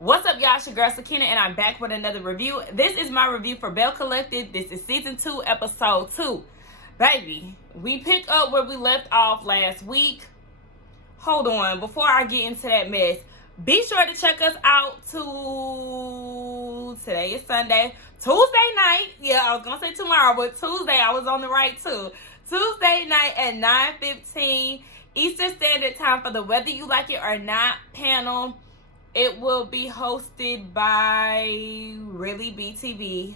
What's up, y'all? It's your girl Sakina, and I'm back with another review. This is my review for Belle Collective. This is season 2, episode 2. Baby, we pick up where we left off last week. Hold on, before I get into that mess, be sure to check us out today is Sunday, Tuesday night. Yeah, I was gonna say tomorrow, but Tuesday, I was on the right too. Tuesday night at 9:15 Eastern Standard Time for the Whether You Like It or Not panel. It will be hosted by Really BTV.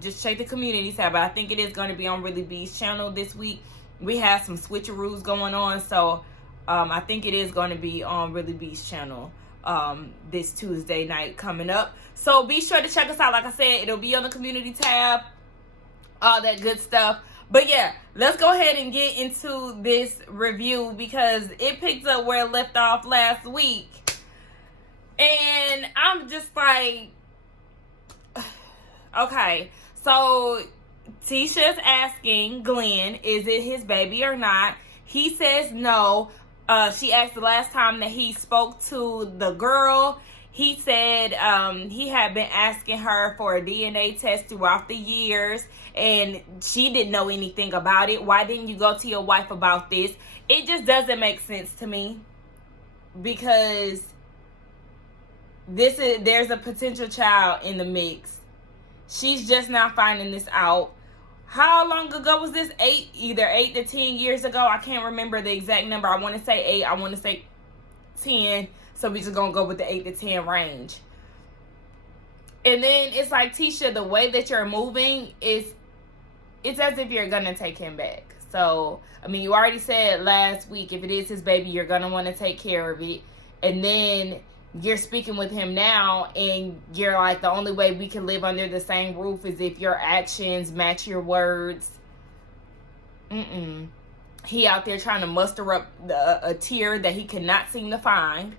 Just check the community tab, but I think it is going to be on Really B's channel this week. We have some switcheroos going on, so I think it is going to be on Really B's channel this Tuesday night coming up. So be sure to check us out. Like I said, it'll be on the community tab, all that good stuff. But yeah, let's go ahead and get into this review because it picks up where it left off last week. And I'm just like, okay, so Tisha's asking Glenn, is it his baby or not? He says no. She asked the last time that he spoke to the girl. He said he had been asking her for a DNA test throughout the years, and she didn't know anything about it. Why didn't you go to your wife about this? It just doesn't make sense to me because there's a potential child in the mix. She's just now finding this out. How long ago was this? Either 8 to 10 years ago. I can't remember the exact number. I want to say 8. I want to say 10. So we just gonna go with the 8 to 10 range. And then it's like, Tisha, the way that you're moving it's as if you're gonna take him back. So I mean, you already said last week, if it is his baby, you're gonna want to take care of it. And then you're speaking with him now, and you're like, the only way we can live under the same roof is if your actions match your words. He out there trying to muster up a tear that he cannot seem to find.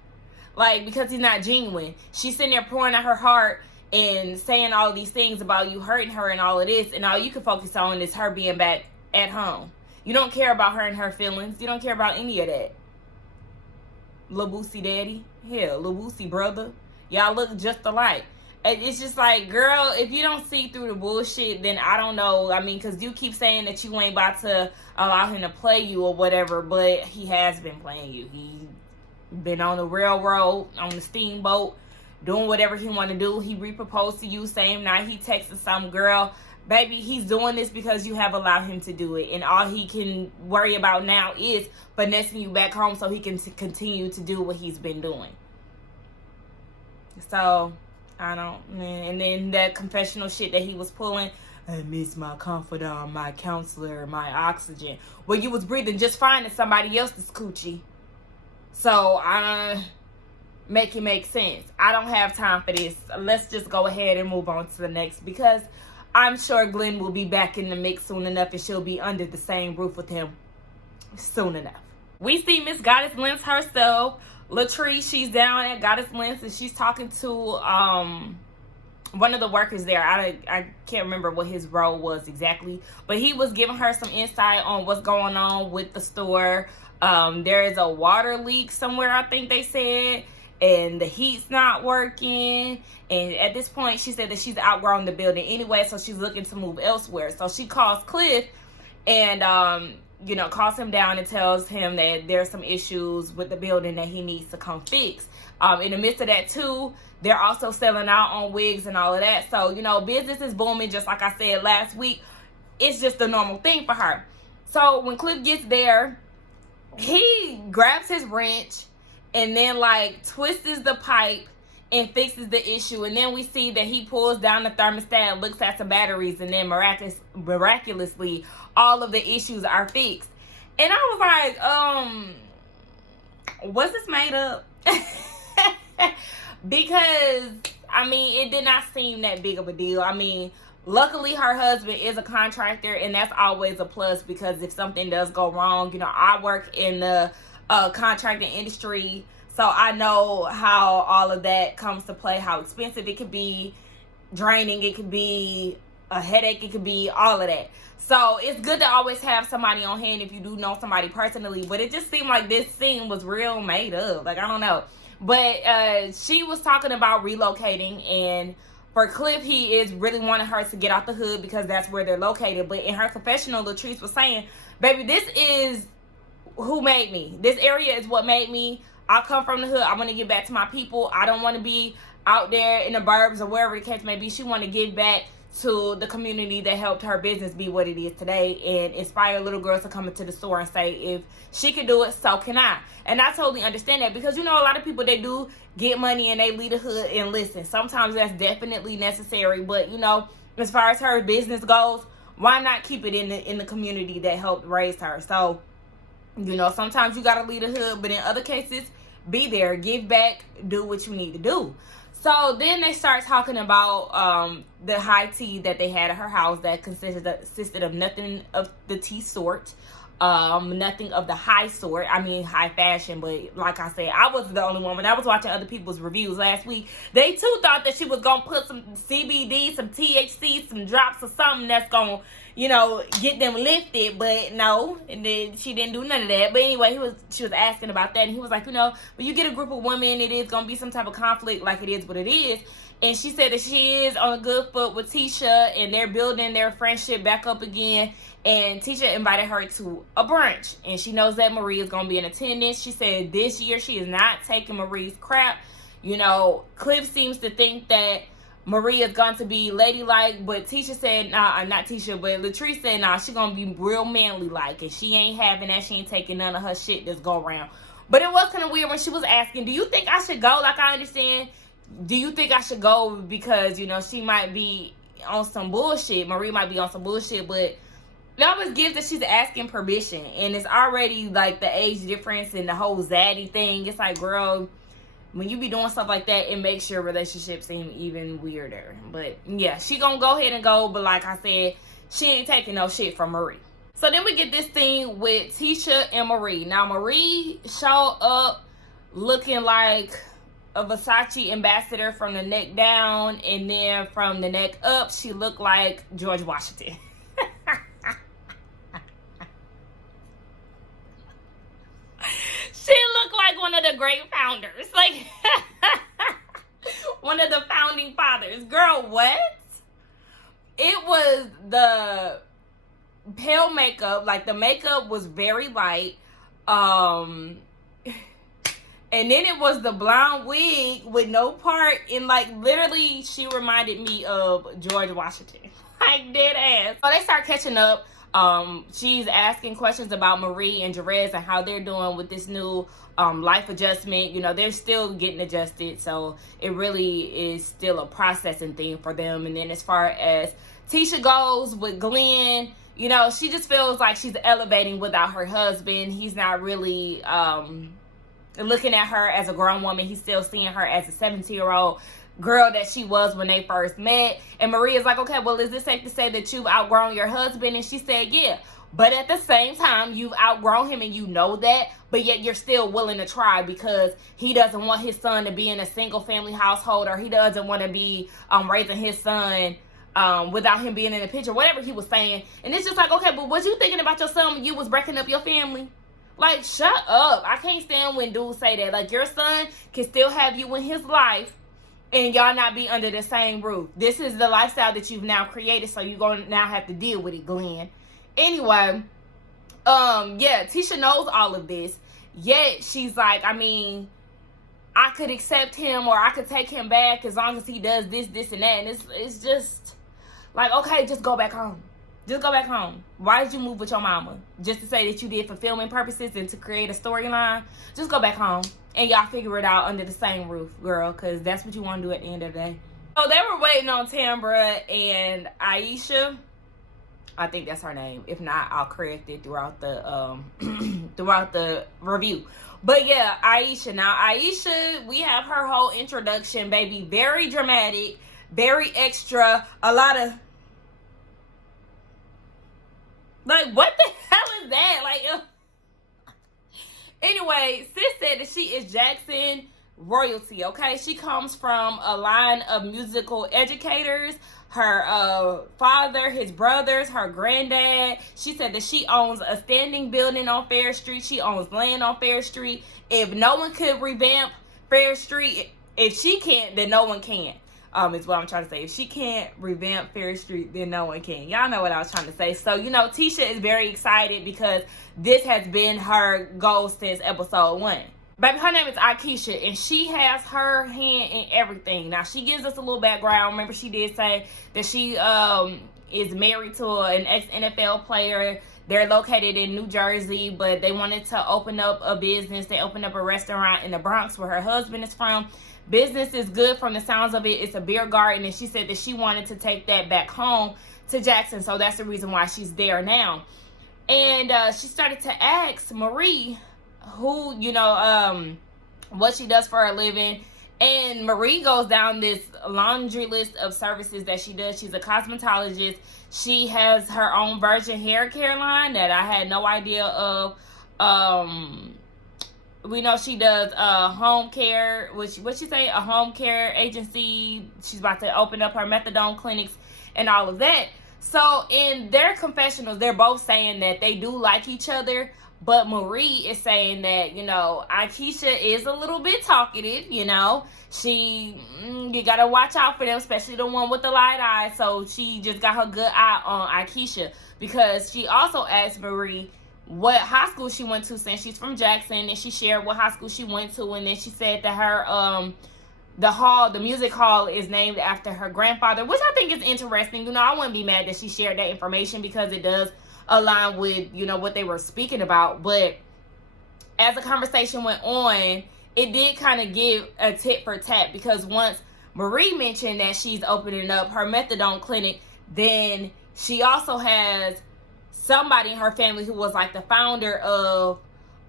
Like, because he's not genuine. She's sitting there pouring out her heart and saying all these things about you hurting her and all of this, and all you can focus on is her being back at home. You don't care about her and her feelings. You don't care about any of that. Lil Boosie daddy. Hell, Lil Boosie brother. Y'all look just alike. It's just like, girl, if you don't see through the bullshit, then I don't know. I mean, because you keep saying that you ain't about to allow him to play you or whatever, but he has been playing you. He been on the railroad, on the steamboat, doing whatever he want to do. He re-proposed to you same night. He texted some girl. Baby, he's doing this because you have allowed him to do it. And all he can worry about now is finessing you back home so he can continue to do what he's been doing. So, I don't... And then that confessional shit that he was pulling. I miss my confidant, my counselor, my oxygen. Well, you was breathing just fine in somebody else's coochie. So, make it make sense. I don't have time for this. Let's just go ahead and move on to the next, because I'm sure Glenn will be back in the mix soon enough, and she'll be under the same roof with him soon enough. We see Miss Goddess Lens herself, Latrice. She's down at Goddess Lens, and she's talking to one of the workers there. I can't remember what his role was exactly, but he was giving her some insight on what's going on with the store. There is a water leak somewhere, I think they said, and the heat's not working. And at this point, she said that she's outgrown the building anyway, so she's looking to move elsewhere. So she calls Cliff and calls him down and tells him that there's some issues with the building that he needs to come fix. In the midst of that too, they're also selling out on wigs and all of that. So, business is booming, just like I said last week. It's just a normal thing for her. So when Cliff gets there, he grabs his wrench and then twists the pipe and fixes the issue. And then we see that he pulls down the thermostat, looks at some batteries, and then miraculously all of the issues are fixed. And I was like, was this made up? Because it did not seem that big of a deal. Luckily her husband is a contractor, and that's always a plus, because if something does go wrong, I work in the contracting industry, so I know how all of that comes to play, how expensive it could be, draining it could be, a headache it could be, all of that. So it's good to always have somebody on hand if you do know somebody personally, but it just seemed like this scene was real made up. I don't know. But she was talking about relocating, and for Cliff, he is really wanting her to get out the hood because that's where they're located. But in her confessional, Latrice was saying, baby, this is who made me. This area is what made me. I come from the hood. I want to get back to my people. I don't want to be out there in the burbs or wherever the case may be. She want to give back to the community that helped her business be what it is today, and inspire little girls to come into the store and say, if she can do it, so can I. And I totally understand that, because you know, a lot of people, they do get money and they leave the hood. And listen, sometimes that's definitely necessary, but you know, as far as her business goes, why not keep it in the community that helped raise her? So you know, sometimes you gotta leave the hood, but in other cases, be there, give back, do what you need to do. So then they start talking about the high tea that they had at her house that consisted of nothing of the tea sort, nothing of the high sort. I mean, high fashion, but like I said, I was the only one. When I was watching other people's reviews last week, they too thought that she was gonna put some CBD, some THC, some drops of something that's gonna, you know, get them lifted, but no, and then she didn't do none of that. But anyway, she was asking about that, and he was like, you know, when you get a group of women, it is gonna be some type of conflict, like it is what it is. And she said that she is on a good foot with Tisha, and they're building their friendship back up again. And Tisha invited her to a brunch, and she knows that Marie is gonna be in attendance. She said this year she is not taking Marie's crap. You know, Cliff seems to think that Marie is going to be ladylike, but Tisha said, nah, not Tisha, but Latrice said, nah, she gonna be real manly-like, and she ain't having that. She ain't taking none of her shit that's go around. But it was kind of weird when she was asking, do you think I should go? Like, I understand, do you think I should go because, you know, she might be on some bullshit. Marie might be on some bullshit, but it always gives that she's asking permission, and it's already, like, the age difference and the whole zaddy thing. It's like, girl, when you be doing stuff like that, it makes your relationship seem even weirder. But yeah, she gonna go ahead and go, but like I said, she ain't taking no shit from Marie. So then we get this thing with Tisha and Marie. Now Marie showed up looking like a Versace ambassador from the neck down, and then from the neck up, she looked like George Washington. She looked like one of the great founders. Like, one of the founding fathers. Girl, what? It was the pale makeup. Like, the makeup was very light. And then it was the blonde wig with no part. And, like, literally, she reminded me of George Washington. Like, dead ass. So they start catching up. She's asking questions about Marie and Jerez and how they're doing with this new life adjustment. You know, they're still getting adjusted, so it really is still a processing thing for them. And then as far as Tisha goes with Glenn, you know, she just feels like she's elevating without her husband. He's not really looking at her as a grown woman. He's still seeing her as a 17-year-old girl that she was when they first met. And Maria's like, okay, well, is it safe to say that you've outgrown your husband? And she said, yeah. But at the same time, you've outgrown him and you know that, but yet you're still willing to try because he doesn't want his son to be in a single family household, or he doesn't want to be raising his son without him being in the picture, whatever he was saying. And it's just like, okay, but was you thinking about your son when you was breaking up your family? Like, shut up. I can't stand when dudes say that. Like, your son can still have you in his life, and y'all not be under the same roof. This is the lifestyle that you've now created, so you're going to now have to deal with it, Glenn. Anyway, yeah, Tisha knows all of this. Yet, she's like, I mean, I could accept him or I could take him back as long as he does this, this, and that. And it's just like, okay, just go back home. Just go back home. Why did you move with your mama? Just to say that you did for filming purposes and to create a storyline? Just go back home. And y'all figure it out under the same roof, girl, because that's what you want to do at the end of the day. So they were waiting on Tambra and Aisha. I think that's her name. If not, I'll correct it throughout the throughout the review. But yeah, Aisha. Now, Aisha, we have her whole introduction, baby. Very dramatic, very extra. A lot of... Like, what the hell is that? Like... Anyway, sis said that she is Jackson royalty, okay? She comes from a line of musical educators. Her father, his brothers, her granddad. She said that she owns a standing building on Fair Street. She owns land on Fair Street. If no one could revamp Fair Street, if she can't, then no one can. Is what I'm trying to say. If she can't revamp Fair Street, then no one can. Y'all know what I was trying to say. So, you know, Tisha is very excited because this has been her goal since episode 1. Baby, her name is Akeisha, and she has her hand in everything. Now, she gives us a little background. Remember, she did say that she is married to an ex-NFL player. They're located in New Jersey, but they wanted to open up a business. They opened up a restaurant in the Bronx where her husband is from. Business is good from the sounds of it. It's a beer garden, and she said that she wanted to take that back home to Jackson, so that's the reason why she's there now. And she started to ask Marie who, you know, what she does for a living. And Marie goes down this laundry list of services that she does. She's a cosmetologist. She has her own virgin hair care line that I had no idea of. We know she does home care, what she say, a home care agency. She's about to open up her methadone clinics and all of that. So in their confessionals, they're both saying that they do like each other, but Marie is saying that, you know, Akeisha is a little bit talkative, you know. You got to watch out for them, especially the one with the light eye. So she just got her good eye on Akeisha, because she also asked Marie what high school she went to, since she's from Jackson, and she shared what high school she went to. And then she said that her the music hall is named after her grandfather, which I think is interesting. You know, I wouldn't be mad that she shared that information, because it does align with, you know, what they were speaking about. But as the conversation went on, it did kind of give a tit for tat, because once Marie mentioned that she's opening up her methadone clinic, then she also has somebody in her family who was like the founder of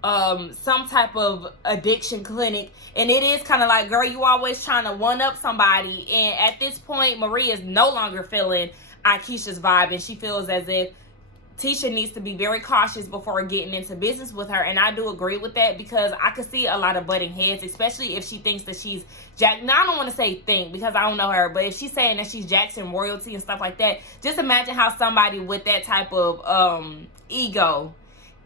some type of addiction clinic. And it is kind of like, girl, you always trying to one up somebody. And at this point, Marie is no longer feeling Akeisha's vibe, and she feels as if Tisha needs to be very cautious before getting into business with her. And I do agree with that, because I could see a lot of butting heads, especially if she thinks that she's now I don't want to say think, because I don't know her, but if she's saying that she's Jackson royalty and stuff like that, just imagine how somebody with that type of ego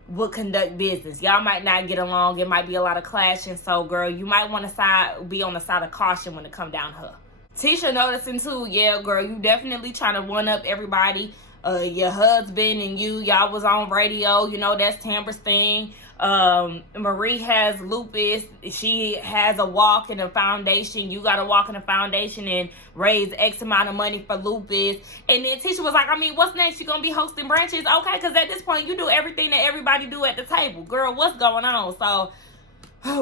would conduct business. Y'all might not get along. It might be a lot of clashing. So, girl, you might want to be on the side of caution when it come down her. Tisha noticing too, yeah, girl, you definitely trying to one up everybody. Your husband and y'all was on radio. You know, that's Tambra's thing. Marie has lupus. She has a walk in a foundation. You got to walk in a foundation and raise X amount of money for lupus. And then Tisha was like, I mean, what's next? You going to be hosting branches? Okay, because at this point, you do everything that everybody do at the table. Girl, what's going on? So,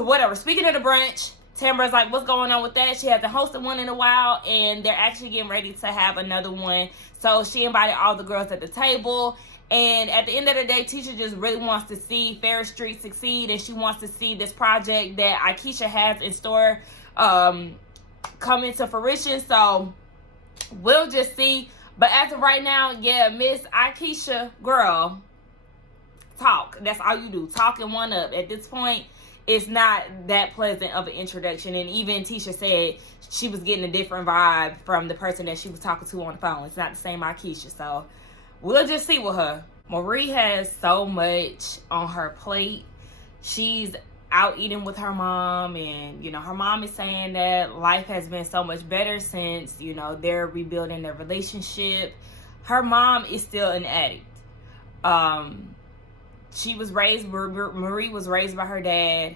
whatever. Speaking of the brunch, Tambra's like, what's going on with that? She hasn't hosted one in a while, and they're actually getting ready to have another one. So she invited all the girls at the table. And at the end of the day, Tisha just really wants to see Fair Street succeed, and she wants to see this project that Akeisha has in store come into fruition. So we'll just see. But as of right now, yeah, Miss Akeisha, girl, talk. That's all you do. Talk and one up. At this point, it's not that pleasant of an introduction. And even Tisha said she was getting a different vibe from the person that she was talking to on the phone. It's not the same Akeisha. So we'll just see with her. Marie has so much on her plate. She's out eating with her mom, and, you know, her mom is saying that life has been so much better since, you know, they're rebuilding their relationship. Her mom is still an addict. Marie was raised by her dad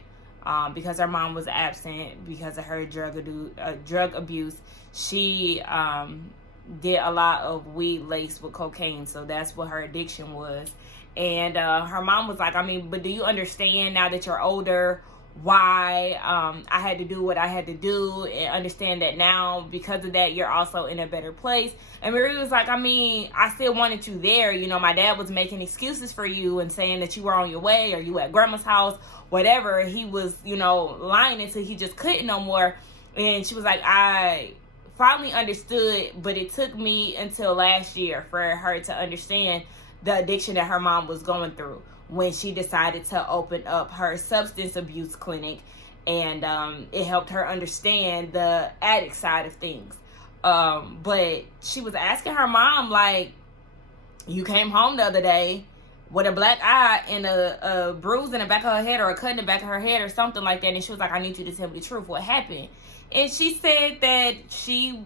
because her mom was absent because of her drug abuse. She did a lot of weed laced with cocaine, so that's what her addiction was. And her mom was like, I mean, but do you understand now that you're older why I had to do what I had to do, and understand that now because of that you're also in a better place? And Marie was like, I mean, I still wanted you there. You know, my dad was making excuses for you and saying that you were on your way or you at grandma's house, whatever. He was, you know, lying until he just couldn't no more. And she was like, I finally understood, but it took me until last year for her to understand the addiction that her mom was going through when she decided to open up her substance abuse clinic. And it helped her understand the addict side of things. But she was asking her mom, like, you came home the other day with a black eye and a bruise in the back of her head or a cut in the back of her head or something like that. And she was like, I need you to tell me the truth. What happened? And she said that she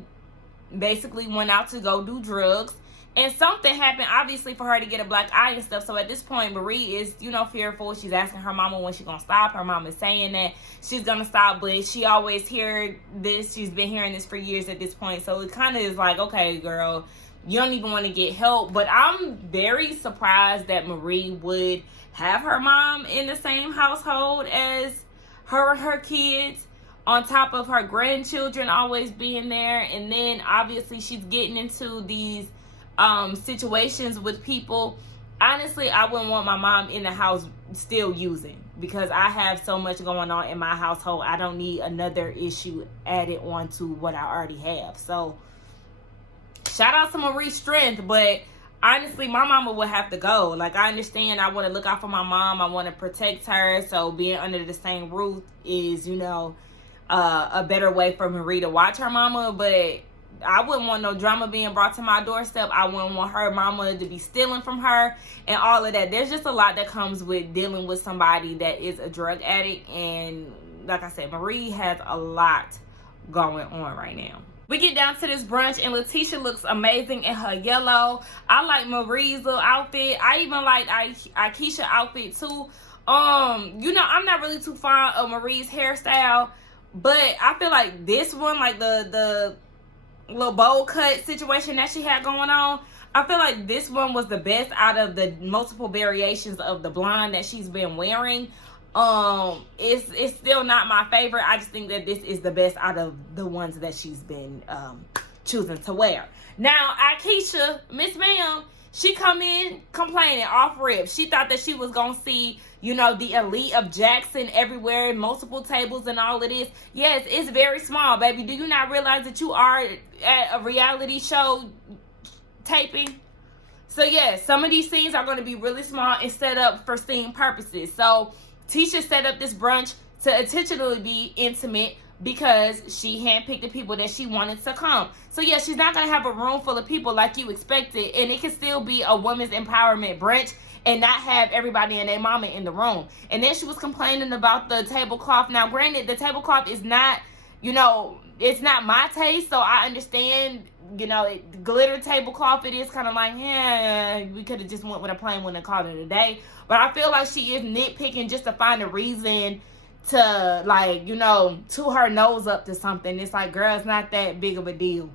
basically went out to go do drugs. And something happened, obviously, for her to get a black eye and stuff. So at this point, Marie is, fearful. She's asking her mama when she's going to stop. Her mama is saying that she's going to stop. But she always heard this. She's been hearing this for years at this point. So it kind of is like, okay, girl, you don't even want to get help. But I'm very surprised that Marie would have her mom in the same household as her and her kids, on top of her grandchildren always being there. And then, obviously, she's getting into these situations with people. Honestly, I wouldn't want my mom in the house still using, because I have so much going on in my household. I don't need another issue added on to what I already have. So shout out to Marie's strength, but honestly, my mama would have to go. Like, I understand, I want to look out for my mom, I want to protect her, so being under the same roof is, a better way for Marie to watch her mama. But I wouldn't want no drama being brought to my doorstep. I wouldn't want her mama to be stealing from her and all of that. There's just a lot that comes with dealing with somebody that is a drug addict. And like I said, Marie has a lot going on right now. We get down to this brunch and Letitia looks amazing in her yellow. I like Marie's little outfit. I even like Akeisha's outfit too. I'm not really too fond of Marie's hairstyle, but I feel like this one, like the little bowl cut situation that she had going on, I feel like this one was the best out of the multiple variations of the blonde that she's been wearing. It's still not my favorite. I just think that this is the best out of the ones that she's been choosing to wear. Now, Akeisha, Miss Ma'am, she come in complaining off rip. She thought that she was gonna see, the elite of Jackson everywhere, multiple tables and all of this. Yes, it's very small, baby. Do you not realize that you are at a reality show taping? So yes, some of these scenes are going to be really small and set up for scene purposes. So Tisha set up this brunch to intentionally be intimate because she handpicked the people that she wanted to come. So yeah, she's not going to have a room full of people like you expected, and it can still be a women's empowerment brunch and not have everybody and their mama in the room. And then she was complaining about the tablecloth. Now, granted, the tablecloth is not, it's not my taste, so I understand, glitter tablecloth, it is kind of like, we could have just went with a plain one and called it a day. But I feel like she is nitpicking just to find a reason to, like, toot her nose up to something. It's like, girl, it's not that big of a deal.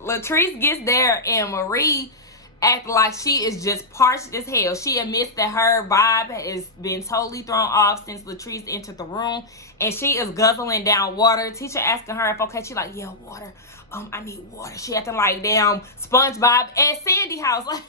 Latrice gets there and Marie act like she is just parched as hell. She admits that her vibe has been totally thrown off since Latrice entered the room, and she is guzzling down water. Teacher asking her if okay. She like, yeah, water. I need water. She acting like damn SpongeBob at Sandy House.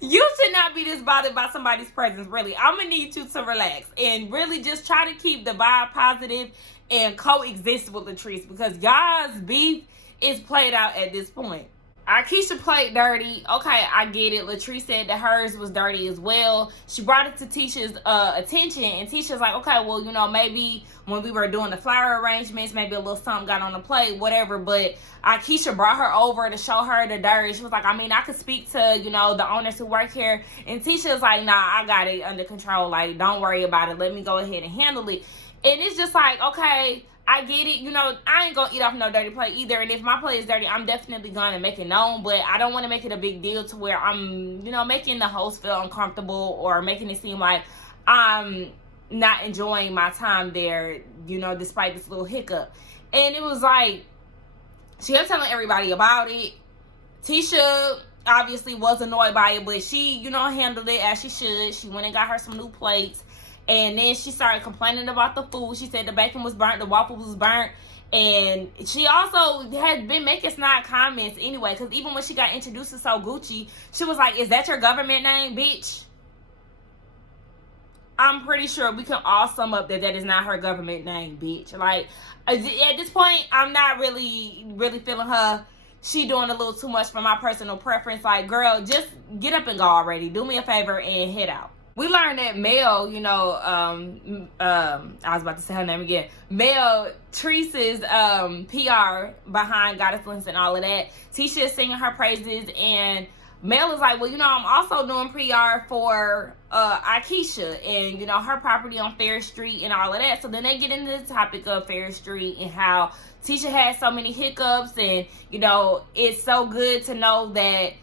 You should not be this bothered by somebody's presence, really. I'm gonna need you to relax and really just try to keep the vibe positive and coexist with Latrice, because y'all's beef is played out at this point. Akeisha played dirty. Okay, I get it. Latrice said that hers was dirty as well. She brought it to Tisha's attention, and Tisha's like, okay, well, maybe when we were doing the flower arrangements, maybe a little something got on the plate, whatever. But Akeisha brought her over to show her the dirt. She was like, I could speak to, the owners who work here. And Tisha's like, nah, I got it under control. Like, don't worry about it. Let me go ahead and handle it. And it's just like, okay, I get it. I ain't gonna eat off no dirty plate either. And if my plate is dirty, I'm definitely gonna make it known. But I don't want to make it a big deal to where I'm, making the host feel uncomfortable or making it seem like I'm not enjoying my time there, despite this little hiccup. And it was like, she kept telling everybody about it. Tisha obviously was annoyed by it, but she, handled it as she should. She went and got her some new plates. And then she started complaining about the food. She said the bacon was burnt, the waffle was burnt. And she also had been making snide comments anyway, because even when she got introduced to So Gucci, she was like, is that your government name, bitch? I'm pretty sure we can all sum up that is not her government name, bitch. Like, at this point, I'm not really feeling her. She doing a little too much for my personal preference. Like, girl, just get up and go already. Do me a favor and head out. We learned that Mel, I was about to say her name again. Mel, Treese's PR behind Goddess Links and all of that. Tisha is singing her praises, and Mel is like, well, I'm also doing PR for Akeisha and, her property on Fair Street and all of that. So then they get into the topic of Fair Street and how Tisha had so many hiccups and, it's so good to know that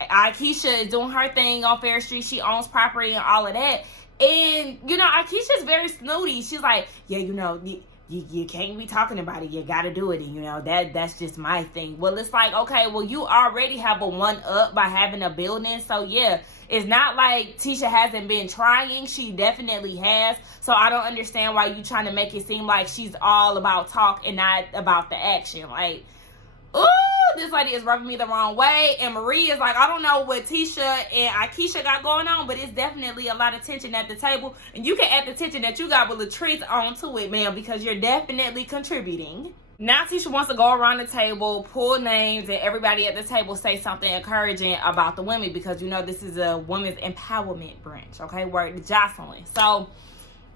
Akeisha is doing her thing on Fair Street. She owns property and all of that. And, Akeisha's very snooty. She's like, yeah, you can't be talking about it. You got to do it. And, that's just my thing. Well, it's like, okay, well, you already have a one-up by having a building. So, yeah, it's not like Tisha hasn't been trying. She definitely has. So, I don't understand why you trying to make it seem like she's all about talk and not about the action. Like, ooh, this lady is rubbing me the wrong way. And Marie is like, I don't know what Tisha and Akeisha got going on, but it's definitely a lot of tension at the table. And you can add the tension that you got with Latrice onto it, ma'am, because you're definitely contributing. Now Tisha wants to go around the table, pull names, and everybody at the table say something encouraging about the women, because this is a women's empowerment branch, okay? Where the jostling. So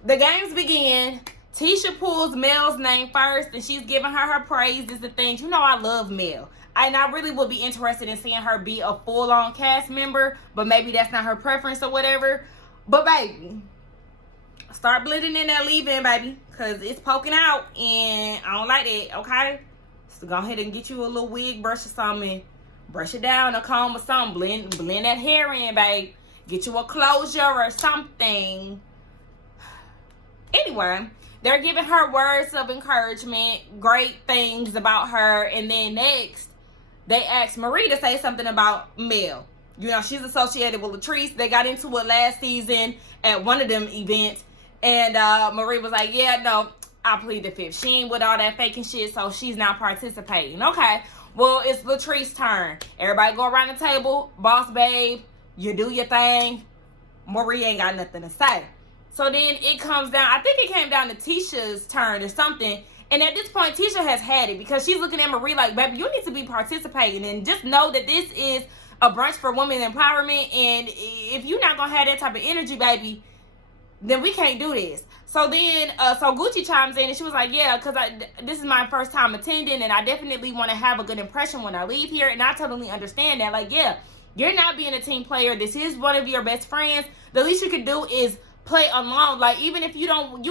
the games begin. Tisha pulls Mel's name first, and she's giving her praises and things. I love Mel. And I really would be interested in seeing her be a full-on cast member, but maybe that's not her preference or whatever. But, baby, start blending in that leave-in, baby, because it's poking out, and I don't like that, okay? So go ahead and get you a little wig brush or something. Brush it down, a comb or something. Blend that hair in, babe. Get you a closure or something. Anyway, they're giving her words of encouragement, great things about her, and then next, they asked Marie to say something about Mel. She's associated with Latrice. They got into it last season at one of them events, and Marie was like, yeah, no, I plead the fifth. She ain't with all that faking shit, so she's not participating. Okay, well, it's Latrice's turn. Everybody go around the table. Boss babe, you do your thing. Marie ain't got nothing to say. So then it comes down, I think it came down to Tisha's turn or something. And at this point, Tisha has had it, because she's looking at Marie like, baby, you need to be participating. And just know that this is a brunch for women empowerment. And if you're not going to have that type of energy, baby, then we can't do this. So then, so Gucci chimes in and she was like, yeah, because this is my first time attending, and I definitely want to have a good impression when I leave here. And I totally understand that. Like, yeah, you're not being a team player. This is one of your best friends. The least you could do is play along. Like, even if you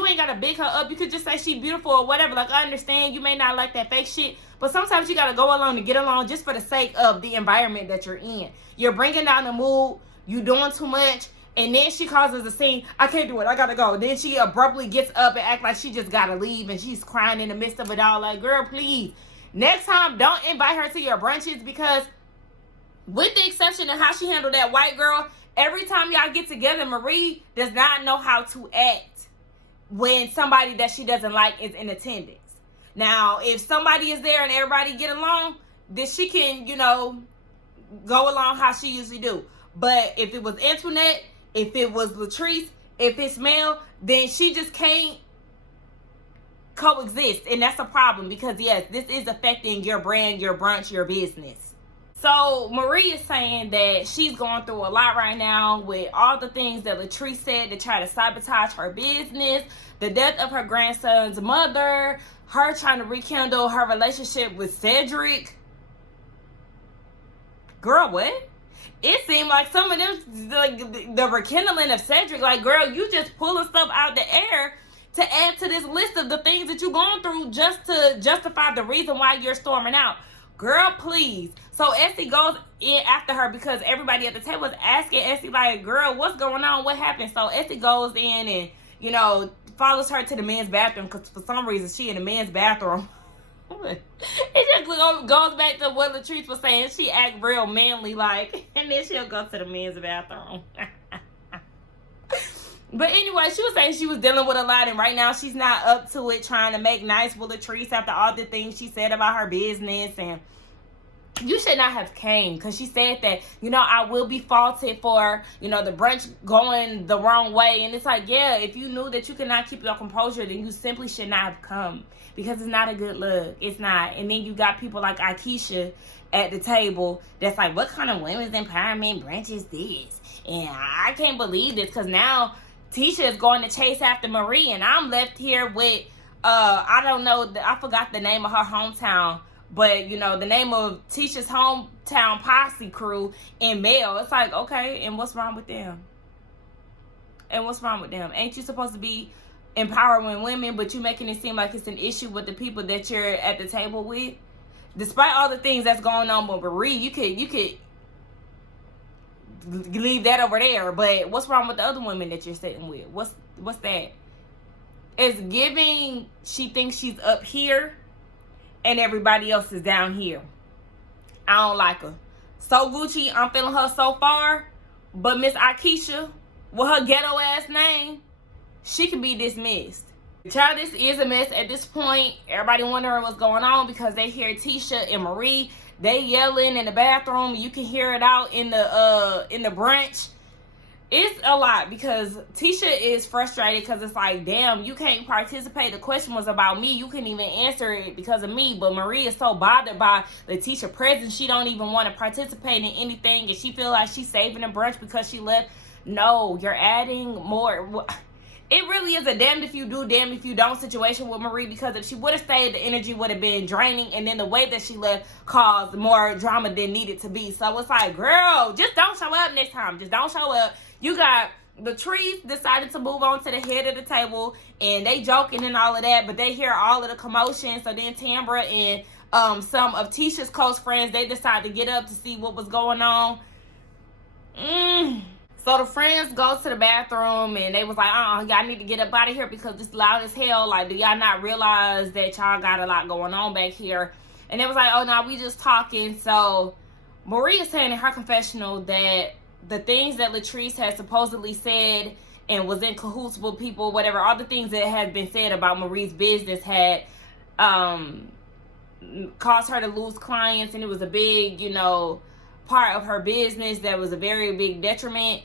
ain't gotta big her up, you could just say she beautiful or whatever. Like, I understand you may not like that fake shit, but sometimes you gotta go along to get along, just for the sake of the environment that you're in. You're bringing down the mood, you doing too much, and then she causes a scene. I can't do it, I gotta go. Then she abruptly gets up and act like she just gotta leave, and she's crying in the midst of it all. Like, girl, please, next time don't invite her to your brunches, because with the exception of how she handled that white girl, every time y'all get together, Marie does not know how to act when somebody that she doesn't like is in attendance. Now, if somebody is there and everybody get along, then she can, go along how she usually do. But if it was Antoinette, if it was Latrice, if it's Mel, then she just can't coexist. And that's a problem, because, yes, this is affecting your brand, your brunch, your business. So Marie is saying that she's going through a lot right now with all the things that Latrice said to try to sabotage her business, the death of her grandson's mother, her trying to rekindle her relationship with Cedric. Girl, what? It seemed like some of them, the rekindling of Cedric, like, girl, you just pulling stuff out the air to add to this list of the things that you're going through just to justify the reason why you're storming out. Girl, please. So Essie goes in after her, because everybody at the table was asking Essie, like, girl, what's going on? What happened? So Essie goes in and, follows her to the men's bathroom, because for some reason she in the men's bathroom. It just goes back to what Latrice was saying. She act real manly like, and then she'll go to the men's bathroom. But anyway, she was saying she was dealing with a lot, and right now she's not up to it, trying to make nice with Latrice after all the things she said about her business. And you should not have came, because she said that, I will be faulted for, the brunch going the wrong way. And it's like, yeah, if you knew that you could not keep your composure, then you simply should not have come, because it's not a good look. It's not. And then you got people like Akeisha at the table that's like, what kind of women's empowerment brunch is this? And I can't believe this, because now Tisha is going to chase after Marie, and I'm left here with, I don't know, I forgot the name of her hometown, but, the name of Tisha's Town Posse crew and Belle. It's like, okay, and what's wrong with them? And what's wrong with them? Ain't you supposed to be empowering women, but you making it seem like it's an issue with the people that you're at the table with? Despite all the things that's going on with Marie, you could leave that over there. But what's wrong with the other women that you're sitting with? What's that? It's giving she thinks she's up here and everybody else is down here. I don't like her. So Gucci, I'm feeling her so far. But Miss Akeisha, with her ghetto ass name, she can be dismissed. Child, this is a mess at this point. Everybody wondering what's going on because they hear Tisha and Marie. They yelling in the bathroom. You can hear it out in the brunch. It's a lot because Tisha is frustrated because it's like, damn, you can't participate. The question was about me. You couldn't even answer it because of me. But Marie is so bothered by Letitia's presence. She don't even want to participate in anything. And she feel like she's saving the brunch because she left. No, you're adding more. It really is a damned if you do, damned if you don't situation with Marie, because if she would have stayed, the energy would have been draining, and then the way that she left caused more drama than needed to be. So it's like, girl, just don't show up next time. Just don't show up. You got the trees decided to move on to the head of the table, and they joking and all of that, but they hear all of the commotion. So then Tambra and some of Tisha's close friends, they decide to get up to see what was going on. So the friends go to the bathroom and they was like, y'all need to get up out of here because it's loud as hell. Like, do y'all not realize that y'all got a lot going on back here? And they was like, oh, no, we just talking. So Marie is saying in her confessional that the things that Latrice had supposedly said and was in cahoots with people, whatever, all the things that had been said about Marie's business had caused her to lose clients. And it was a big, part of her business that was a very big detriment.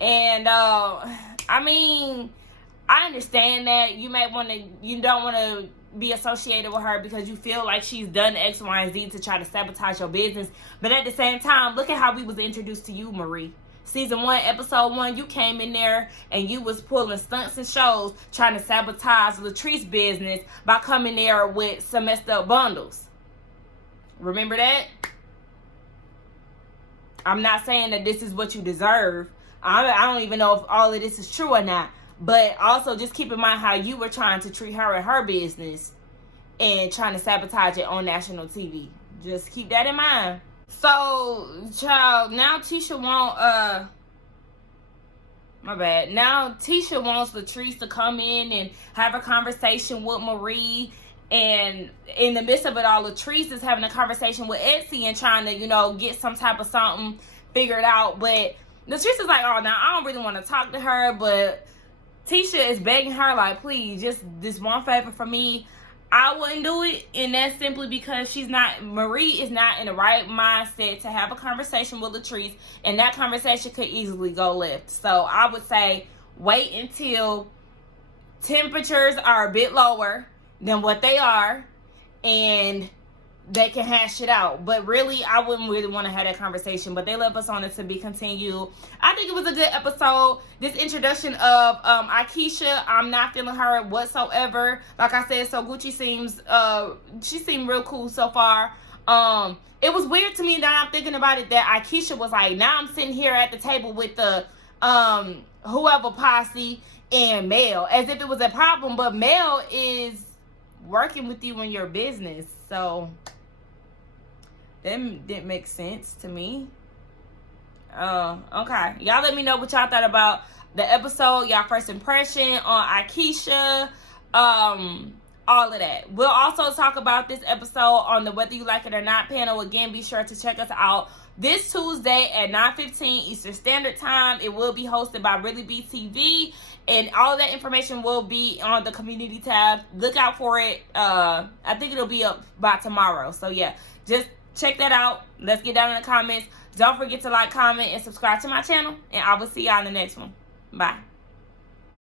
And I mean, I understand that you don't want to be associated with her because you feel like she's done X, Y, and Z to try to sabotage your business. But at the same time, look at how we was introduced to you, Marie. Season 1, episode 1, you came in there and you was pulling stunts and shows trying to sabotage Latrice's business by coming there with some messed up bundles. Remember that? I'm not saying that this is what you deserve. I don't even know if all of this is true or not. But also just keep in mind how you were trying to treat her and her business and trying to sabotage it on national TV. Just keep that in mind. So, child, now Tisha Now Tisha wants Latrice to come in and have a conversation with Marie. And in the midst of it all, Latrice is having a conversation with Etsy and trying to, get some type of something figured out. But Latrice is like, oh, now I don't really want to talk to her. But Tisha is begging her, like, please, just this one favor for me. I wouldn't do it. And that's simply because Marie is not in the right mindset to have a conversation with Latrice. And that conversation could easily go left. So I would say wait until temperatures are a bit lower than what they are, and they can hash it out. But really, I wouldn't really want to have that conversation. But they left us on it to be continued. I think it was a good episode. This introduction of Akeisha, I'm not feeling her whatsoever. Like I said, so Gucci she seemed real cool so far. It was weird to me that I'm thinking about it that Akeisha was like, now I'm sitting here at the table with the whoever posse and Belle, as if it was a problem. But Belle is working with you in your business, so that didn't make sense to me. Okay, y'all let me know what y'all thought about the episode, y'all first impression on Akeisha, all of that. We'll also talk about this episode on the Whether You Like It or Not panel. Again, be sure to check us out this Tuesday at 9:15 Eastern Standard Time. It will be hosted by Really Be TV, and all of that information will be on the community tab. Look out for it. I think it'll be up by tomorrow. So yeah, just check that out. Let's get down in the comments. Don't forget to like, comment, and subscribe to my channel, and I will see y'all in the next one. Bye.